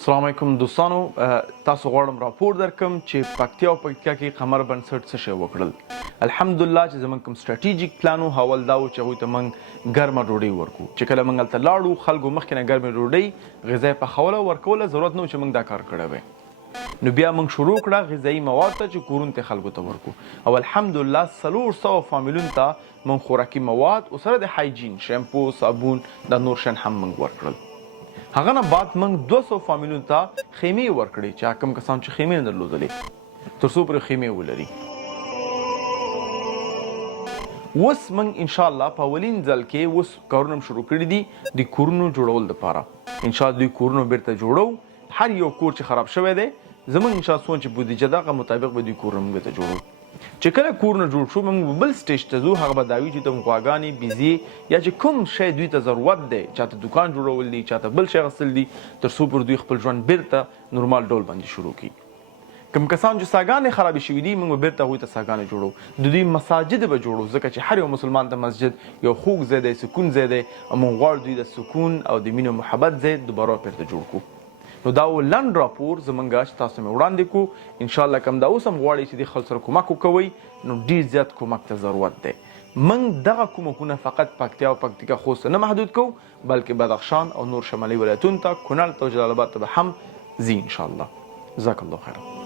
السلام علیکم دوستانو، تاسو غواړم راپور درکم چې پکتیا او پکتیا کې قمر بنسټ څه شی وکړل. الحمدلله چې زموږ کوم سټراټیجیک پلان و حول دا و چې هغوی ته موږ ګرمه ډوډۍ ورکړو. چې کله موږ هلته لاړو خلکو مخکې نه ګرمې ډوډۍ غذا یې پخوله ورکوله، ضرورت نه و چې موږ دا کار کړی وی. نو بیا موږ شروع کړه غذایي مواد ته چې کورونو ته خلکو ته ورکړو، او الحمدلله 400 فامیلونو ته موږ خوراکي مواد او سره د هایجین شیمپو صابون دا نور شیان هم موږ ورکړل. هغه نه بعد موږ 200 فامیلونو ته خیمې ورکړې چې کوم کسان چې خیمې نه درلودلې تر څو پورې خیمې ولري. اوس موږ انشاءالله په اولین ځل کې اوس کارونه شروع کړي دي د کورونو جوړول دپاره. انشاءالله دوی کورونه بیرته جوړو. هر یو کور چې خراب شوی دی زموږ انشاءالله څومره چې بودیجه دغه مطابق به دوی کورونه موږ ته جوړو. چې کله کورونه جوړ شو موږ بل سټیج ته ځو، هغه به دا وي چې ته غواګانې بیزې یا چې کوم شی دوی ته ضرورت دی، چاته دکان جوړول دي، چاته بل شی اخیستل دي، تر څو پورې دوی خپل ژوند بیرته نورمال ډول باندې شروع کړي. کوم کسان چې څاګانې خرابې شوي دي موږ به بیرته هغوی ته څاګانې جوړو. د دوی مساجد به جوړو، ځکه چې هر یو مسلمان ته مسجد یو خوږ ځای دی، سکون ځای دی، او موږ غواړو دوی د سکون او د مینې او محبت ځای دوباره بیرته جوړ کړو. نو دا و لنډ راپور زمونږ چې تاسو مې وړاندې کړو. انشاءالله کوم دا اوس هم غواړئ چې د خلکو سره کومک وکوئ نو ډېر زیات کومک ته ضرورت دی. موږ دغه کومکونه فقط پکتیا او پکتیکا خوست ته نه محدود کوو، بلکې بدخشان او نور شمالي ولایتونو ته، کونړ ته او جلال آباد ته به هم ځي انشاءالله. جزاک الله خیر.